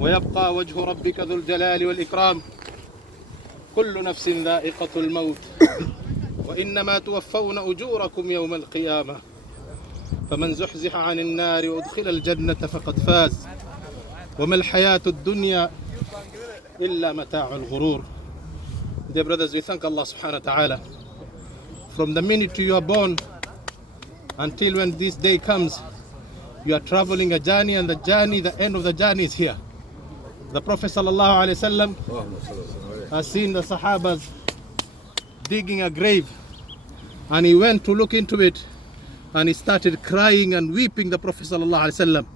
ويبقى وجه ربك ذو الجلال والإكرام كل نفس ذائقة الموت وإنما توفون أجوركم يوم القيامة فمن زحزح عن النار وأدخل الجنة فقد فاز وما الحياة الدنيا إلا متاع الغرور. Dear brothers, we thank Allah subhanahu wa ta'ala. From the minute you are born until when this day comes, you are traveling a journey, and the end of the journey is here. The Prophet sallallahu alaihi wasallam has seen the Sahabas digging a grave, and he went to look into it, and he started crying and weeping. The Prophet sallallahu alaihi wasallam,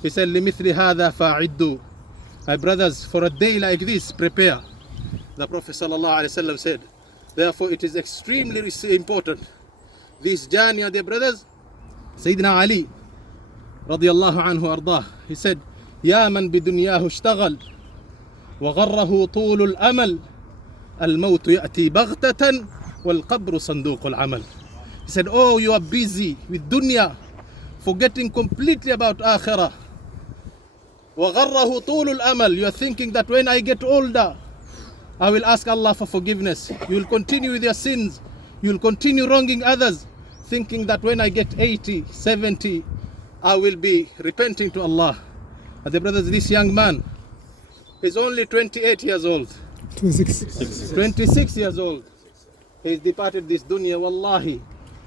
he said, "Limithli hadha fa'iddu." My brothers, for a day like this, prepare. The Prophet sallallahu alaihi wasallam said, therefore it is extremely important. This journey, dear brothers, Sayyidina Ali radiyallahu anhu ardah, he said, "Ya man bidunyahu ishtaghal wa gharrahu tulul amal, al-mawt ya'ti baghtatan wal qabru sanduqul amal." He said, oh, you are busy with dunya, forgetting completely about akhirah. Wa gharrahu tulul amal, you are thinking that when I get older, I will ask Allah for forgiveness. You will continue with your sins. You will continue wronging others, thinking that when I get 80, 70, I will be repenting to Allah. But the brothers, this young man is only 28 years old. 26 years old. He's departed this dunya. Wallahi,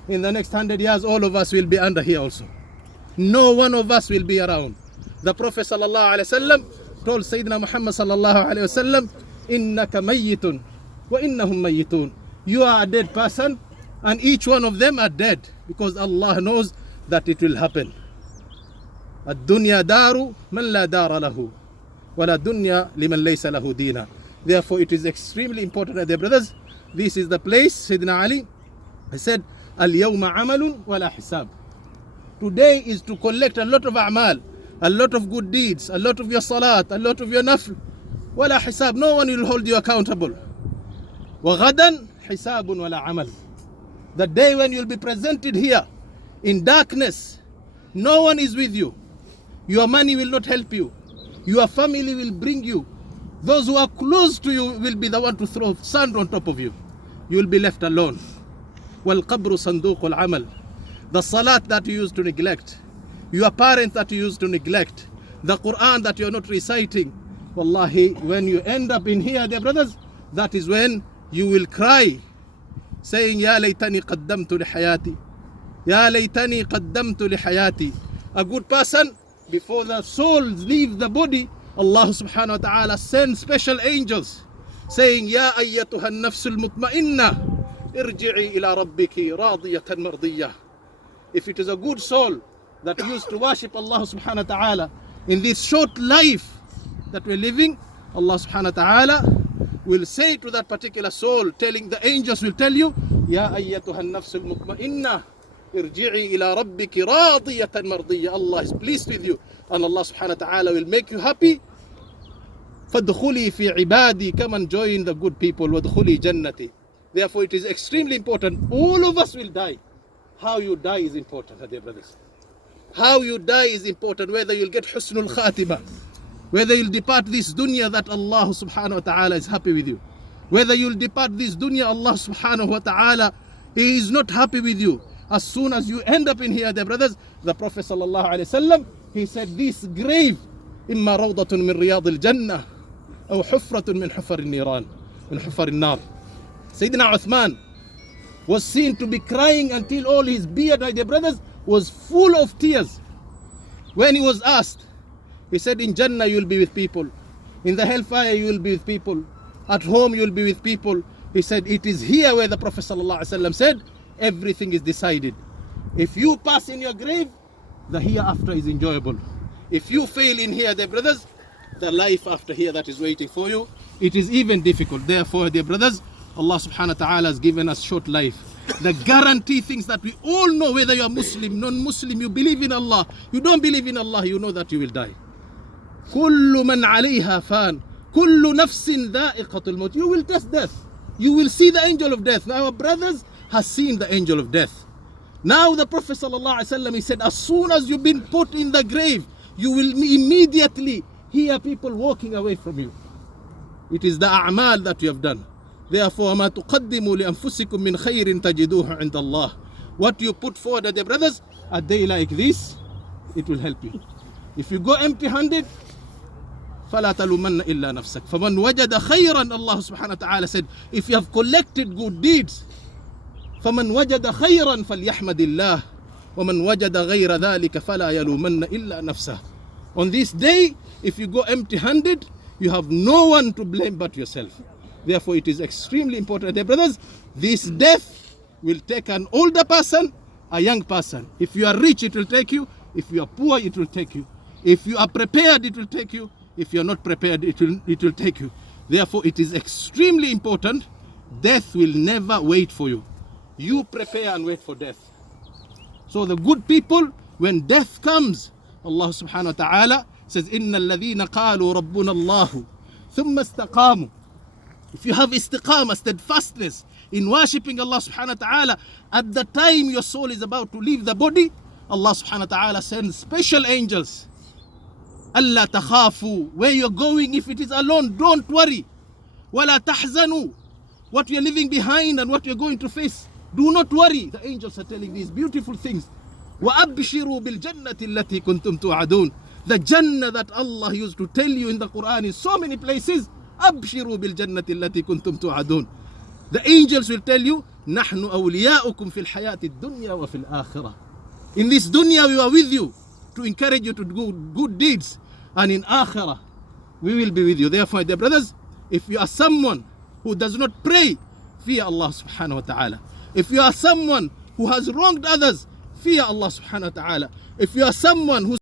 in the next 100 years, all of us will be under here also. No one of us will be around. The Prophet sallallahu alaihi wasallam told Sayyidina Muhammad sallallahu alaihi wasallam, "Innaka mayyitun wa innahum mayyitun." You are a dead person, and each one of them are dead, because Allah knows that it will happen. Ad-dunya daru man la dara lahu, wa la dunya liman laysa lahu dina. Therefore, it is extremely important, dear brothers. This is the place. Sayyidina Ali, I said, "Al-yawma amalun wa la hisab." Today is to collect a lot of a'mal, a lot of good deeds, a lot of your salat, a lot of your nafl. Wala hisab, no one will hold you accountable. Wa ghadan hisabun wala amal. The day when you'll be presented here in darkness, no one is with you. Your money will not help you. Your family will bring you. Those who are close to you will be the one to throw sand on top of you. You will be left alone. Wal qabru sanduqul amal. The salat that you used to neglect, your parents that you used to neglect, the Quran that you are not reciting. Wallahi, when you end up in here, dear brothers, that is when you will cry, saying, "Ya laytani qaddamtu li hayati, ya laytani qaddamtu li hayati." A good person, before the souls leave the body, Allah subhanahu wa ta'ala sends special angels saying, "Ya ayyatuha an-nafsul mutma'inna, irji'i ila rabbiki radiyatan mardiyah." If it is a good soul that used to worship Allah subhanahu wa ta'ala in this short life that we're living, Allah subhanahu wa ta'ala will say to that particular soul, telling the angels will tell you, "Ya ayyatuha an-nafsul mutma'inna, irji'i ila rabbiki radiyatan mardiyah." Allah is pleased with you, and Allah subhanahu wa ta'ala will make you happy. Fadkhuli fi ibadi, come and join the good people. Wadkhuli jannati. Therefore, it is extremely important. All of us will die. How you die is important, dear brothers. How you die is important. Whether you'll get husnul khatimah, whether you'll depart this dunya that Allah subhanahu wa ta'ala is happy with you, whether you'll depart this dunya, Allah subhanahu wa ta'ala is not happy with you. As soon as you end up in here, dear brothers, the Prophet sallallahu alaihi wasallam, he said, this grave, imma rawdatun min riyad al-jannah, aw hufratun min hufar al-niran, min hufar al-nar. Sayyidina Uthman was seen to be crying until all his beard, my dear brothers, was full of tears. When he was asked, he said, in Jannah you will be with people, in the hellfire you will be with people, at home you will be with people. He said, it is here where the Prophet ﷺ said, everything is decided. If you pass in your grave, the hereafter is enjoyable. If you fail in here, dear brothers, the life after here that is waiting for you, it is even difficult. Therefore, dear brothers, Allah subhanahu wa ta'ala has given us short life. The guarantee things that we all know, whether you are Muslim, non-Muslim, you believe in Allah, you don't believe in Allah, you know that you will die. Kullu man alayha fan, kullu nafsin dha'iqatul maut. You will test death. You will see the angel of death. Now our brothers has seen the angel of death. Now the Prophet sallallahu alaihi wasallam, he said, as soon as you've been put in the grave, you will immediately hear people walking away from you. It is the a'mal that you have done. Therefore, مَا تُقَدِّمُوا لِأَنفُسِكُم مِّنْ خَيْرٍ تَجِدُوهُ عِنْدَ اللَّهِ. What you put forward, dear brothers, a day like this, it will help you. If you go empty-handed, فَلَا تَلُومَنَّ إِلَّا نَفْسَكَ. فَمَنْ وَجَدَ خَيْرًا, Allah subhanahu wa ta'ala said, if you have collected good deeds, فَمَنْ وَجَدَ خَيْرًا فَلْيَحْمَدِ اللَّهِ وَمَنْ وَجَدَ غَيْرَ ذَلِكَ فَلَا يَلُومَنَّ إِلَّا نَفْسَهُ. On this day, if you go empty-handed, you have no one to blame but yourself. Therefore, it is extremely important, dear brothers, this death will take an older person, a young person. If you are rich, it will take you. If you are poor, it will take you. If you are prepared, it will take you. If you are not prepared, it will take you. Therefore, it is extremely important. Death will never wait for you. You prepare and wait for death. So the good people, when death comes, Allah subhanahu wa ta'ala says, إِنَّ الَّذِينَ قَالُوا رَبُّنَا اللَّهُ ثُمَّ اسْتَقَامُوا. If you have istiqamah, steadfastness in worshipping Allah subhanahu wa ta'ala, at the time your soul is about to leave the body, Allah subhanahu wa ta'ala sends special angels. أَلَّا تَخَافُوا. Where you're going, if it is alone, don't worry. وَلَا تَحْزَنُوا. What you're leaving behind and what you're going to face, do not worry. The angels are telling these beautiful things. وَأَبْشِرُوا بِالْجَنَّةِ الَّتِي كُنْتُمْ تُوعَدُونَ. The Jannah that Allah used to tell you in the Quran in so many places, أَبْشِرُوا بِالْجَنَّةِ الَّتِي كُنْتُمْ تُوعَدُونَ. The angels will tell you, نَحْنُ أَوْلِيَاؤُكُمْ فِي الْحَيَاةِ الدُّنْيَا وَفِي الْآخِرَةِ. In this dunya we are with you to encourage you to do good deeds, and in akhirah we will be with you. Therefore, dear brothers, if you are someone who does not pray, fear Allah subhanahu wa ta'ala. If you are someone who has wronged others, fear Allah subhanahu wa ta'ala. If you are someone who